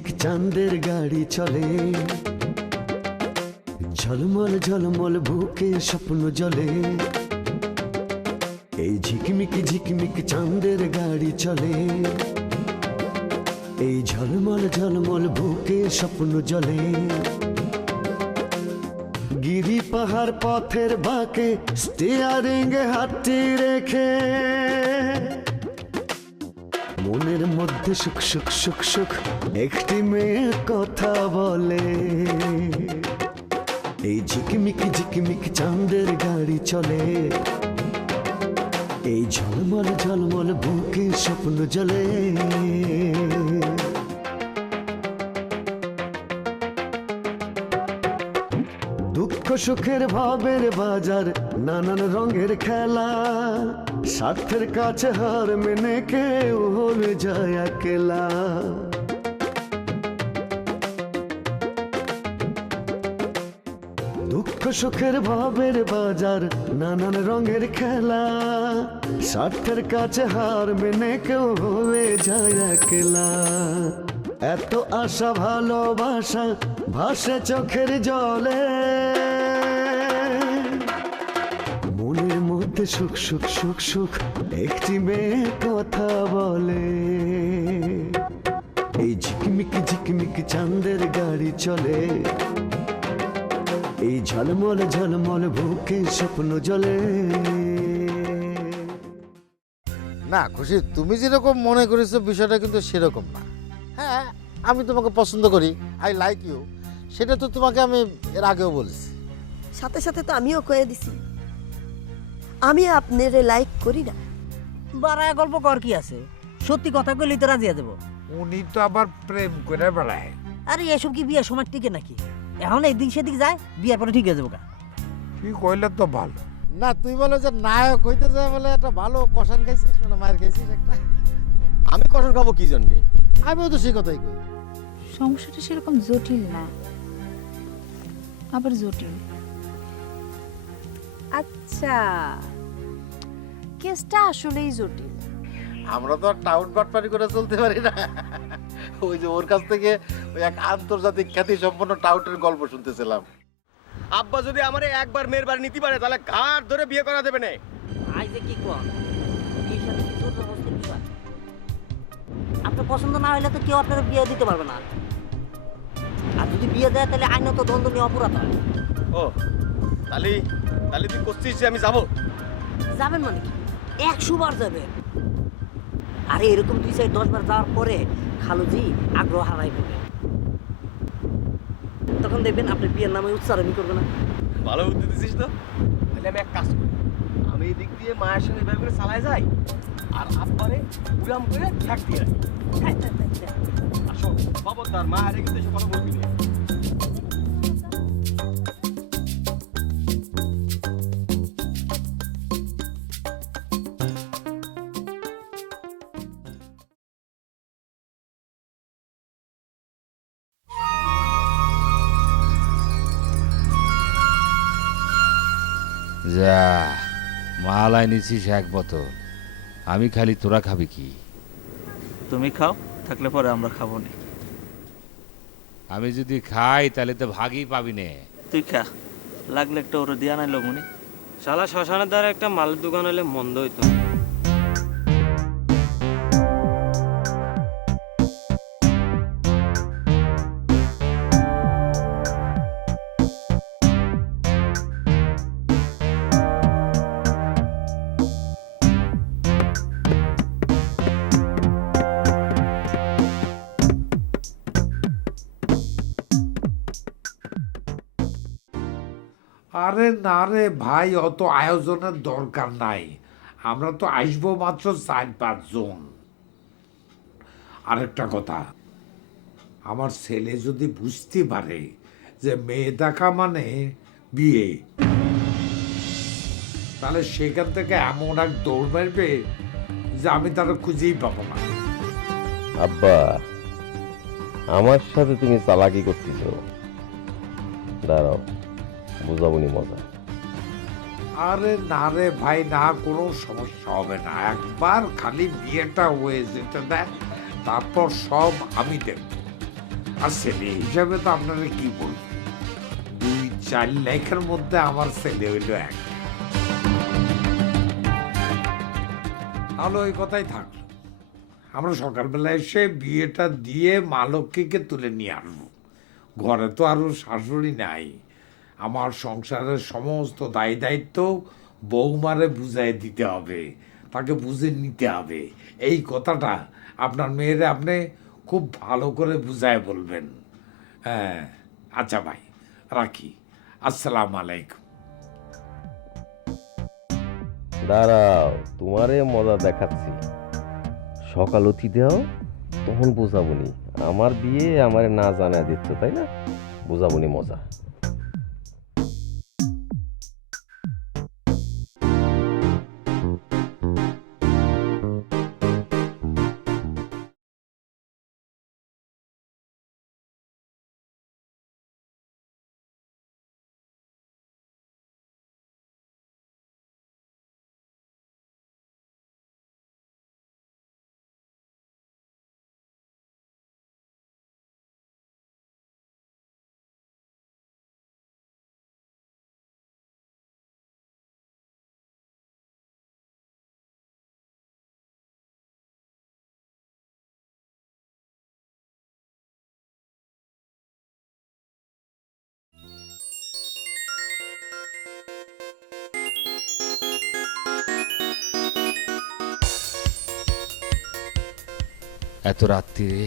ঝিকমিক চাঁদের গাড়ি চলে, ঝলমল ঝলমল বুকে স্বপ্ন জলে। এই ঝিকমিক ঝিকমিক চাঁদের গাড়ি চলে, এই ঝলমল ঝলমল বুকে স্বপ্ন জলে। গিরি পাহাড় পথের বাঁকে স্টিয়ারিং হাতটি রেখে মনের মধ্যে সুখ সুখ সুখ সুখ একটি মেয়ে কথা বলে। এই ঝিকমিক ঝিকমিক চাঁদের গাড়ি চলে, এই ঝলমল ঝলমল বুকে স্বপ্ন জলে। দুঃখ সুখের ভাবের বাজার, নানান রঙের খেলা, স্বার্থের কাছে হার মেনে কেউ হয়ে যায় একলা। দুঃখ সুখের ভাবের বাজার, নানান রঙের খেলা, স্বার্থের কাছে হার মেনে কেউ হয়ে যায় একলা। এত আশা ভালোবাসা ভাসে চোখের জলে, মনের মধ্যে সুখ সুখ সুখ সুখ একটি মেয়ে কথা বলে। এই ঝিকমিক ঝিকমিক চাঁদের গাড়ি চলে, এই ঝলমল ঝলমল বুকে স্বপ্ন জলে। না খুশি, তুমি যেরকম মনে করেছো বিষয়টা কিন্তু সেরকম না। হ্যাঁ, আমি তোমাকে পছন্দ করি, আই লাইক ইউ, সেটা তো তোমাকে আমি এর আগেও বলেছি। সাথে সাথে তো আমিও কয়ে দিছি আমি আপনার লাইক করি না। বাড়ায় গল্প কর কি আছে, সত্যি কথা কইলেই তো রাজিয়া দেবো। উনি তো আবার প্রেম করে বেড়ায়। আরে এসব কি বিয়ের সময় টিকে নাকি? এখন এদিক সেদিক যায়, বিয়ের পরে ঠিক হয়ে যাবো। তুই কইলে তো ভালো। না, তুই বলো যে নায়ক হইতে যায় বলে একটা ভালো কষান খাইছিস, মানে মায়ের খাইছিস একটা। আমি কঠোর খাবো কি জন্যে? আমিও তো সেই কথাই কই। সমস্যাটা সেরকম জটিল না, আবার জটিল। আচ্ছা, কেসটা আসলেই জটিল। আমরা তো আর টাউট বাটপারি করে চলতে পারি না। ওই যে ওর কাছ থেকে ওই এক আন্তর্জাতিক খ্যাতি সম্পন্ন টাউটের গল্প শুনতেছিলাম। আব্বা যদি আমারে একবার মেয়ের বাড়ি নিতে পারে তাহলে ঘাট ধরে বিয়ে করা দেবে না। আই যে কি কর, বিয়ের সাথে কি জোর জবরদস্তির বিষয়? আপনার পছন্দ না হলে তো কেউ আপনার বিয়ে দিতে পারবে না। আর যদি বিয়ে দেয় তাহলে আইনত দ্বন্দ্ব নিয়ে অপরাধ হয়। ও তালি তালি তুই করছিস যে আমি যাবো? যাবেন মানে কি? 100 বার যাবেন। আরে এরকম 2-4-10 বার যাওয়ার পরে খালুজি আগ্রহ হারাই পড়বে, তখন দেখবেন আপনার বিয়ের নামে উচ্চারণই করবে না। ভালো বুদ্ধি দিছিস তো। তাহলে আমি এক কাজ করি, আমি এই দিক দিয়ে মায়ের সঙ্গে এভাবে করে চালায় যাই আর আব্বারে উড়াম করে ঠ্যাক দিয়ে রাখি। আসো খবরদার, মা হারে কিন্তু এসে কথা বলবি না। যা মাল আইনিছিস এক বোতল, আমি খালি, তোরা খাবি কি? তুমি খাও, থাকলে পরে আমরা খাবো না। আমি যদি খাই তাহলে তো ভাগই পাবি নে। তুই খা, লাগলে একটা ওরে দিয়া নাইলো মনে। শালা শ্মশানের দ্বারা একটা মালের দোকান হলে মন্দ হইতো। আরে না রে ভাই, অত আয়োজনের দরকার নাই। আমরা তো আসবো মাত্র 4-5 জন। আরেকটা কথা, আমার ছেলে যদি বুঝতে পারে যে মেয়ে দেখা মানে বিয়ে, তাহলে সেখান থেকে এমন এক দৌড় মারবে যে আমি তারা খুঁজেই পাবো না। আব্বা, আমার সাথে তুমি চালাকি করতেছ, দাঁড়াও বুঝাবনি মজা। আরে না রে ভাই না, কোনো সমস্যা হবে না। একবার খালি বিয়েটা হয়ে যেতে দেয়, তারপর সব আমি দেখব। আর ছেলে হিসাবে তো আপনারা কি বলবো, 2-4 লাখের মধ্যে আমার ছেলে হইল এক। তাহলে ওই কথাই থাকলো, আমরা সকালবেলা এসে বিয়েটা দিয়ে মা লক্ষ্মীকে তুলে নিয়ে আসবো। ঘরে তো আরো শাশুড়ি নাই, আমার সংসারের সমস্ত দায় দায়িত্ব বৌমারে বুঝাই দিতে হবে, তাকে বুঝে নিতে হবে। এই কথাটা আপনার মেয়েরে আপনি খুব ভালো করে বুঝায় বলবেন। হ্যাঁ, আচ্ছা ভাই, রাখি। আসসালামু আলাইকুম। দাঁড়াও, তোমারে মজা দেখাচ্ছি। সকাল উঠি দাও, তখন বুঝাবনি। আমার বিয়ে আমার না জানা দিচ্ছ, তাই না? বুঝাবনি মজা। এত রাত্রিরে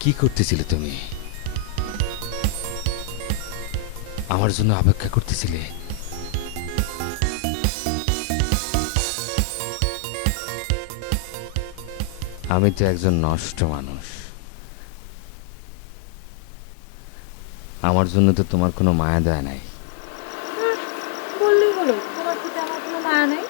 কি করতেছিলে তুমি? আমার জন্য অপেক্ষা করতেছিলে? আমি তো একজন নষ্ট মানুষ, আমার জন্য তো তোমার কোনো মায়া দয়া নাই। বললেই হলো, তোমার প্রতি আমার কোনো মায়া নাই।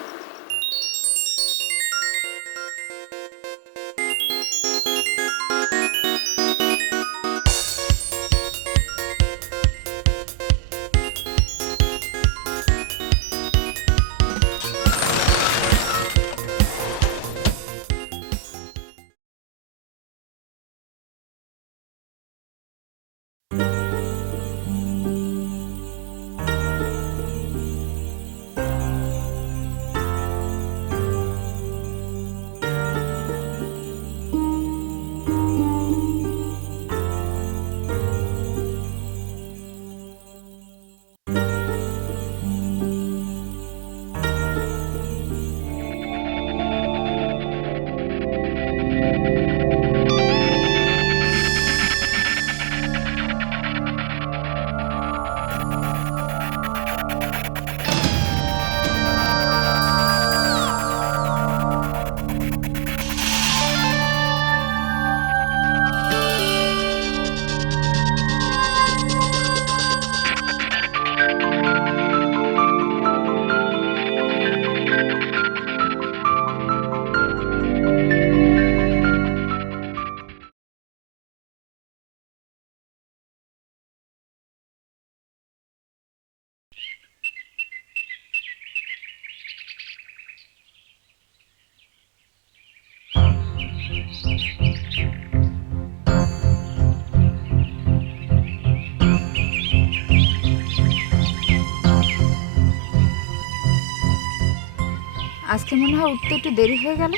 আজকে মনে হয় উঠতে একটু দেরি হয়ে গেল।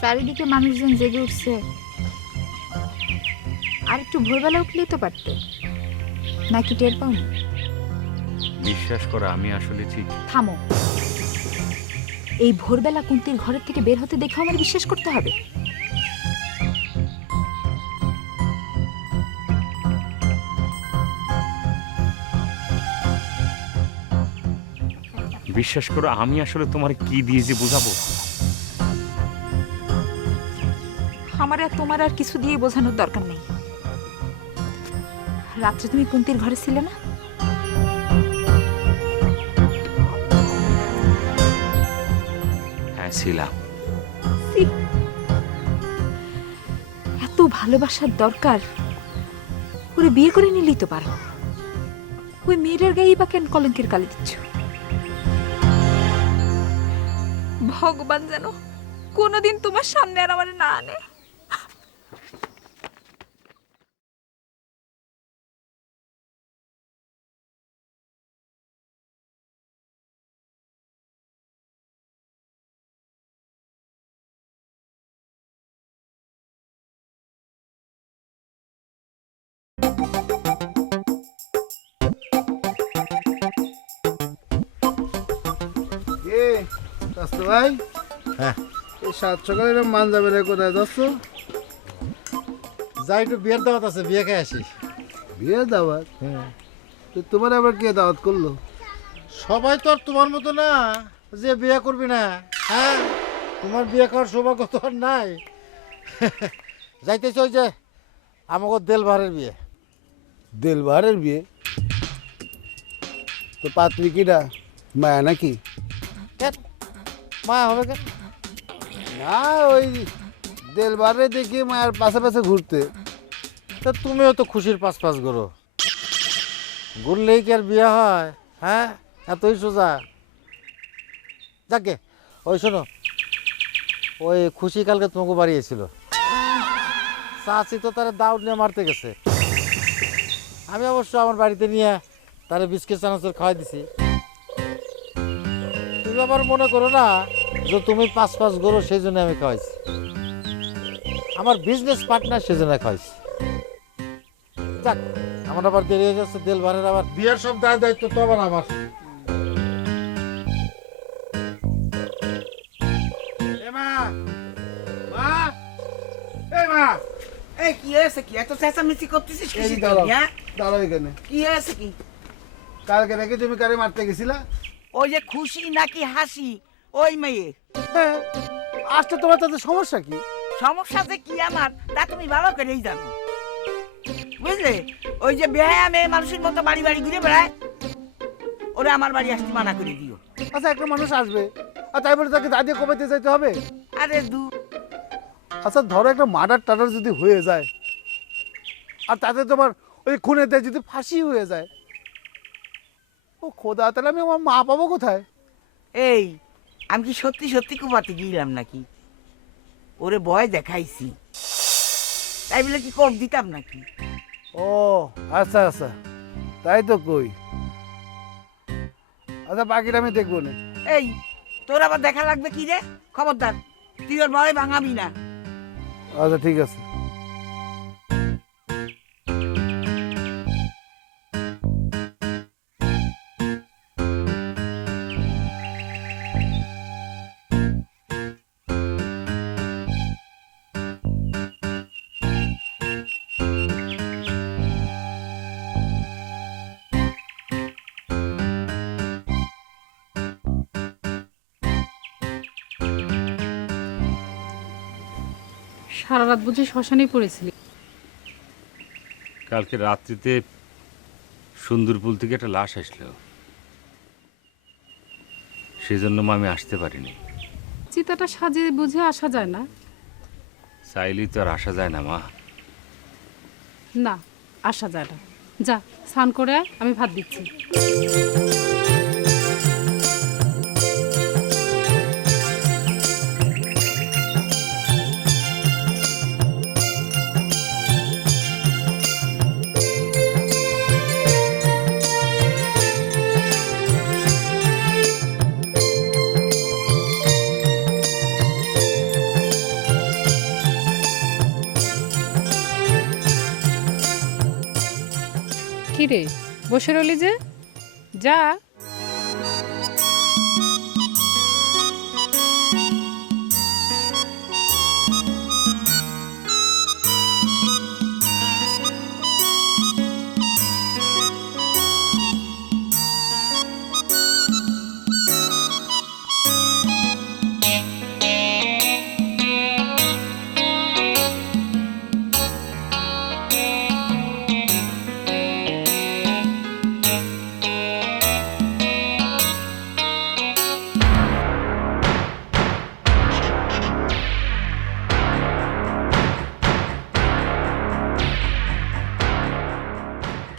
চারিদিকে মানুষজন জেগে উঠছে, আর একটু ভোরবেলা উঠলেই তো পারতে, নাকি টের পাও? বিশ্বাস করো, আমি আসলে ঠিক। থামো, এই ভোরবেলা কুন্তির ঘরের থেকে বের হতে দেখে আমার বিশ্বাস করতে হবে? বিশ্বাস করো, আমি আসলে তোমার কি দিয়ে যে বোঝাবো। আমার আর তোমার আর কিছু দিয়ে বোঝানোর দরকার নেই। রাত্রে তুমি কুন্তির ঘরে ছিলে না? হ্যাঁ, ছিলাম। এত ভালোবাসার দরকার, ওরে বিয়ে করে নিলেই তো পারো। ওই মেয়েটার গায়ে বা কেন কলঙ্কের কালি দিচ্ছ? ভগবান যেন কোনোদিন তোমার সামনে আর আমার না আনে। রাস্তা ভাই, হ্যাঁ এই 7 সকালে এরকম মান যাবে রে, কোথায় যাচ্ছ? যাই একটু বিয়ের দাওয়াত আছে, বিয়ে খেয়ে আসি। বিয়ের দাওয়াত? তো তোমার আবার কে দাওয়াত করলো? সবাই তো আর তোমার মতো না যে বিয়ে করবি না। হ্যাঁ, তোমার বিয়ে করার সৌভাগ্য তো আর নাই। যাইতেছ ওই যে আমাকে দেলবারের বিয়ে। দেলবারের বিয়ে? তো পাত্রী কিরা, মায়া নাকি? কেন মায়া হবে কেন? না, ওই দেলবারে দেখি মায়ের পাশে পাশে ঘুরতে। তা তুমিও তো খুশির পাশ পাশ ঘুরো, ঘুরলেই কি আর বিয়ে হয়? হ্যাঁ, এতই সোজা। যাকে ওই শোনো, ওই খুশি কালকে তোমাকে বাড়িয়েছিল, চাচি তো তারা দাউদ নিয়ে মারতে গেছে। আমি অবশ্য আমার বাড়িতে নিয়ে তারা বিস্কিট চানাচুর খাওয়াই দিছি। তুমি আবার মনে করো না যে তুমি পাঁচ ঘোরো সেই জন্য আমি খাওয়াইছি। আমার বিজনেস পার্টনার সেজন্য খাওয়াইছি। যাক, আমার আবার দেরি হয়ে যাচ্ছে, দেলবারের আবার বিয়ের সব দায়িত্ব তো আবার আমার। এই কি হয়েছে, কি এত চেঁচামেচি করতেছিস? এই দাঁড়াও, দাঁড়াও এখানে। কি হয়েছে কি? কালকে নাকি তুমি কারে মারতে গেছিলা? ওই যে খুশি নাকি হাসি, ওই মেয়ে। হ্যাঁ, আসতে তোমার তাতে সমস্যা কি? সমস্যা যে কি আমার তা তুমি ভালো করেই জানো, বুঝলে? ওই যে বেহায়া মেয়ে মানুষের মতো বাড়ি বাড়ি ঘুরে বেড়ায়, ওরা আমার বাড়ি আসতে মানা করে দিও। আচ্ছা, একটা মানুষ আসবে আর তাই বলে তাকে দাঁড়িয়ে কমাইতে চাইতে হবে? আরে দু আচ্ছা, ধরো একটা মার্ডার টাডার যদি হয়ে যায় আর তাতে তোমার ওই খুনেতে যদি ফাঁসি হয়ে যায়, ও খোদা, তাহলে আমি আমার মা পাবো কোথায়? এই, আমি কি সত্যি সত্যি কুপাতে গিয়েলাম নাকি? ওরে ভয় দেখাইছি, তাই বলে কি কম দিতাম নাকি? ও আচ্ছা আচ্ছা, তাই তো কই। আচ্ছা, বাকিটা আমি দেখবো না। এই, তোর আবার দেখা লাগবে কি রে? খবরদার, তুই ওর ভয় ভাঙাবি না। আচ্ছা, ঠিক আছে। সারা রাত বুঝি শ্মশানেই পড়েছিলি? কালকে রাত্রিতে সুন্দরপুল থেকে একটা লাশ আসলো, সেজন্য আমি আসতে পারিনি। চিতাটা সাজিয়ে বুঝে আসা যায় না? চাইলেই তো আর আসা যায় না মা। না, আসা যায় না। যা স্নান করে আয়, আমি ভাত দিচ্ছি। কিরে বসে রইলি যে, যা।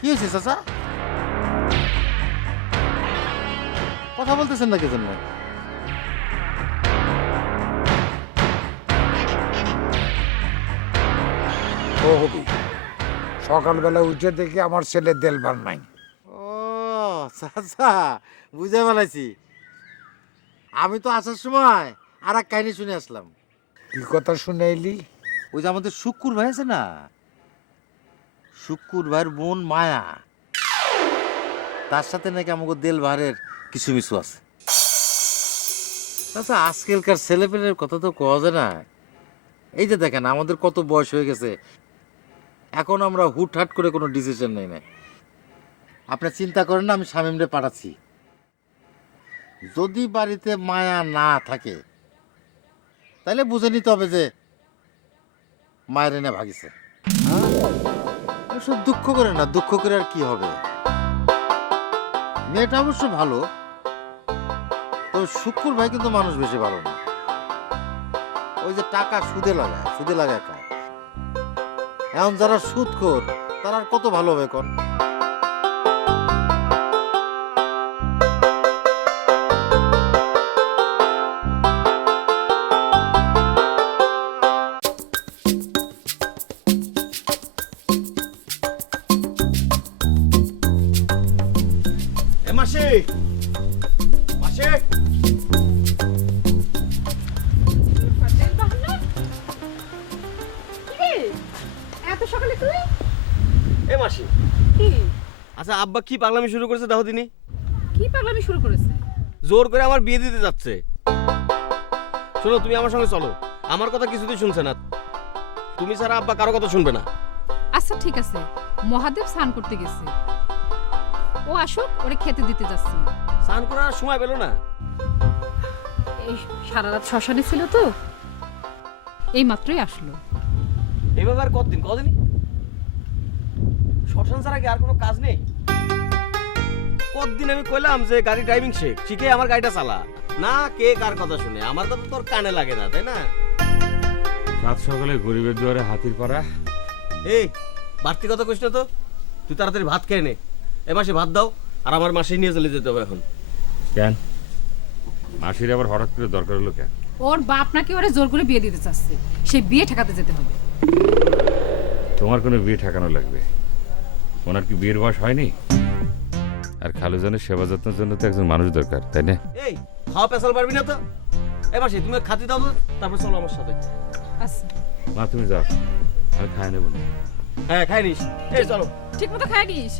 কি হয়েছে চাচা? কথা বলতেছেন না কি জন্য? ও হবি, সকালবেলা উঠে দেখি আমার ছেলে দেলবার নাই। ও চাচা, বুঝে ফেলাইছি। আমি তো আসার সময় আর এক কাহিনী শুনে আসলাম। কি কথা শুনে এলি? ওই যে আমাদের শুক্কুর ভাই আছে না, শুক্কুর ভাইয়ের বোন মায়া, তার সাথে নাকি আমাকে দেলবারের কিছু মিছু আছে। আচ্ছা আজকালকার ছেলেপেলের কথা তো কওয়া যায় না। এই যে দেখেন আমাদের কত বয়স হয়ে গেছে, এখন আমরা হুটহাট করে কোনো ডিসিশন নেই না। আপনি চিন্তা করেন না, আমি শামীমরে পাঠাচ্ছি। যদি বাড়িতে মায়া না থাকে তাহলে বুঝে নিতে হবে যে মায়ের এনে ভাগিছে। সব দুঃখ করে না, দুঃখ করে আর কি হবে। মেয়েটা অবশ্য ভালো, তো শুক্কুর ভাই কিন্তু মানুষ বেশি ভালো না। ওই যে টাকা সুদে লাগায় খায়। এখন যারা সুদখোর তারা আর কত ভালো হবে কোন? মাসি মাসি এত সকালে তুই এ মাসি, কি আচ্ছা আব্বা কি পাগলামি শুরু করেছে দেখো দিনই। কি পাগলামি শুরু করেছে? জোর করে আমার বিয়ে দিতে যাচ্ছে। শোনো, তুমি আমার সঙ্গে চলো, আমার কথা কিছুতেই শুনছে না। তুমি ছাড়া আব্বা কারো কথা শুনবে না। আচ্ছা ঠিক আছে, মহাদেব স্নান করতে গেছে, ও আসুক, ওরে খেতে দিতে যাচ্ছি। স্নান করার সময় পেলো না। এই সারা রাত শ্মশানে ছিল তো, এই মাত্রই আসলো। এইভাবে আর কদিন শ্মশান ছাড়া কি আর কোনো কাজ নেই? কতদিন আমি কইলাম যে গাড়ি ড্রাইভিং শিখে আমার গাড়িটা চালা। না, কে কার কথা শুনে? আমার কথা তোর কানে লাগে না, তাই না? সাত সকালে গরিবের দুয়ারে হাতির পাড়া। এই বাড়তি কথা কইস না তো, তুই তাড়াতাড়ি ভাত খেয়ে নে। এ মাসে ভাত দাও, আর আমার মাসে নিয়ে চলে যেতে হবে এখন। কেন মাসির আবার হঠাৎ করে দরকার হলো কেন? ওর বাপ নাকি ওরে জোর করে বিয়ে দিতে চাচ্ছে, সেই বিয়ে ঠেকাতে যেতে হবে। তোমার কোনো বিয়ে ঠেকানো লাগবে? ওনার কি বিয়ের বয়স হয়নি? আর খালুজানের সেবা যত্নের জন্য তো একজন মানুষ দরকার, তাই না? এই খাওয়া পেছাল পারবি না তো? এ মাসে তুমি খাতি দাও তো, তারপর চলো আমার সাথে। আচ্ছা মা তুমি যাও, আমি খাই নেব না। হ্যাঁ খাই নিস, এই চলো। ঠিক মতো খাই নিস।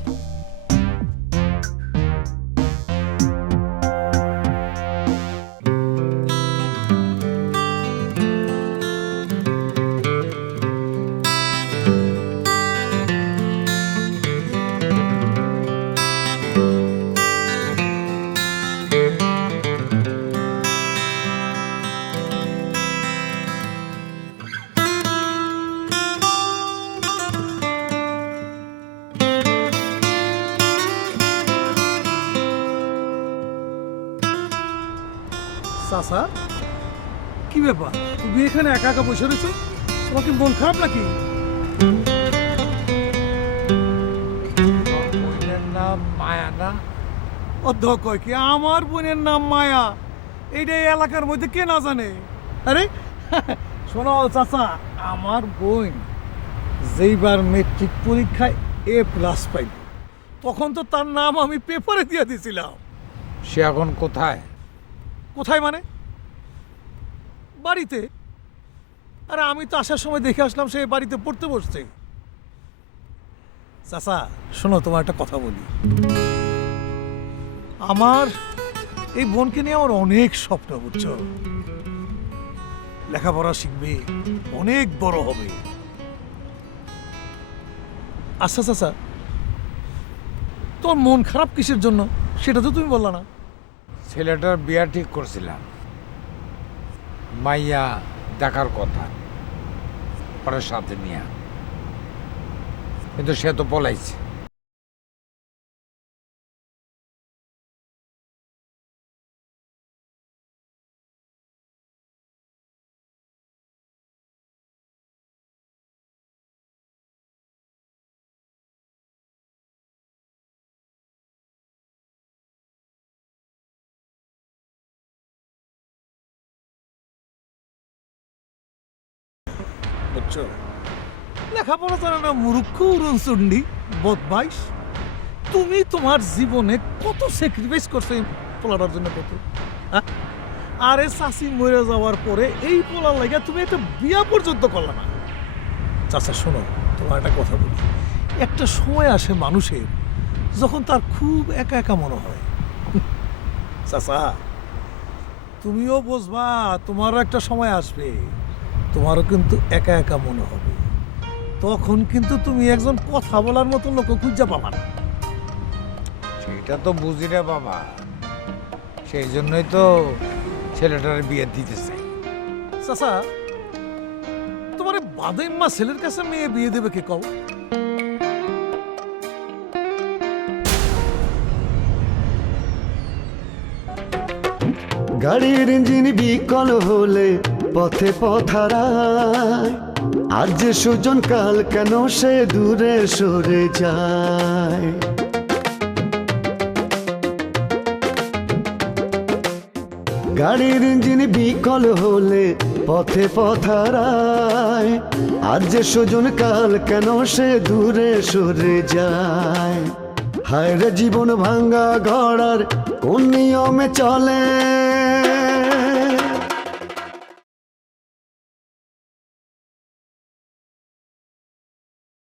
চাচা, কি ব্যাপার? তুমি এখানে একা একা বসে রয়েছো, তোমার কি মন খারাপ নাকি? বোনের নাম মায়া না? অধ্যক্ষ কয় কি আমার বোনের নাম মায়া? এইটা এই এলাকার মধ্যে কে না জানে? আরে শোনো চাচা, আমার বোন যেইবার মেট্রিক পরীক্ষায় A+ পাইল, তখন তো তার নাম আমি পেপারে দিয়ে দিয়েছিলাম। সে এখন কোথায়? কোথায় মানে? বাড়িতে। আরে আমি তো আসার সময় দেখে আসলাম সে বাড়িতে পড়তে বসছে। চাচা শোনো, তোমার একটা কথা বলি। আমার এই বোনকে নিয়ে আমার অনেক স্বপ্ন, বুঝছো? লেখাপড়া শিখবে, অনেক বড় হবে। আচ্ছা চাচা, তোমার মন খারাপ কিসের জন্য সেটা তো তুমি বললা না। ছেলেটার বিয়া ঠিক করছিলাম, মাইয়া দেখার কথা পরের সাথে নিয়ে, কিন্তু সে তো পলাইছে। বুঝছো, লেখাপড়া জানে না, মূর্খ, উড়নচণ্ডী, বদমাইশ। তুমি তোমার জীবনে কত স্যাক্রিফাইস করছো এই পোলাটার জন্য, কত? আরে চাষি মরে যাওয়ার পরে এই পোলার লাগে তুমি একটা বিয়া পর্যন্ত করলে না। চাচা শোনো, তোমার একটা কথা বলি। একটা সময় আসে মানুষের যখন তার খুব একা একা মনে হয়। চাচা তুমিও বুঝবা তোমারও একটা সময় আসবে, তোমারও কিন্তু একা একা মনে হবে। তখন কিন্তু তুমি একজন কথা বলার মতো লোক খুঁজে পাবা না। সেটা তো বুঝি রে বাবা, সেই জন্যই তো ছেলেটার বিয়ে দিতে চাই। চাচা, তোমার বাদেন মা ছেলের কাছে মেয়ে বিয়ে দেবে কে কও? গাড়ির ইঞ্জিন বিকল হলে পথে পথারায়, আজ যে সুজন কাল কেন সে দূরে সরে যায়। গাড়ির ইঞ্জিন বিকল হলে পথে পথারায়, আজ যে সুজন কাল কেন সে দূরে সরে যায়। হায় রে জীবন ভাঙ্গা গড়ার কোন নিয়মে চলে,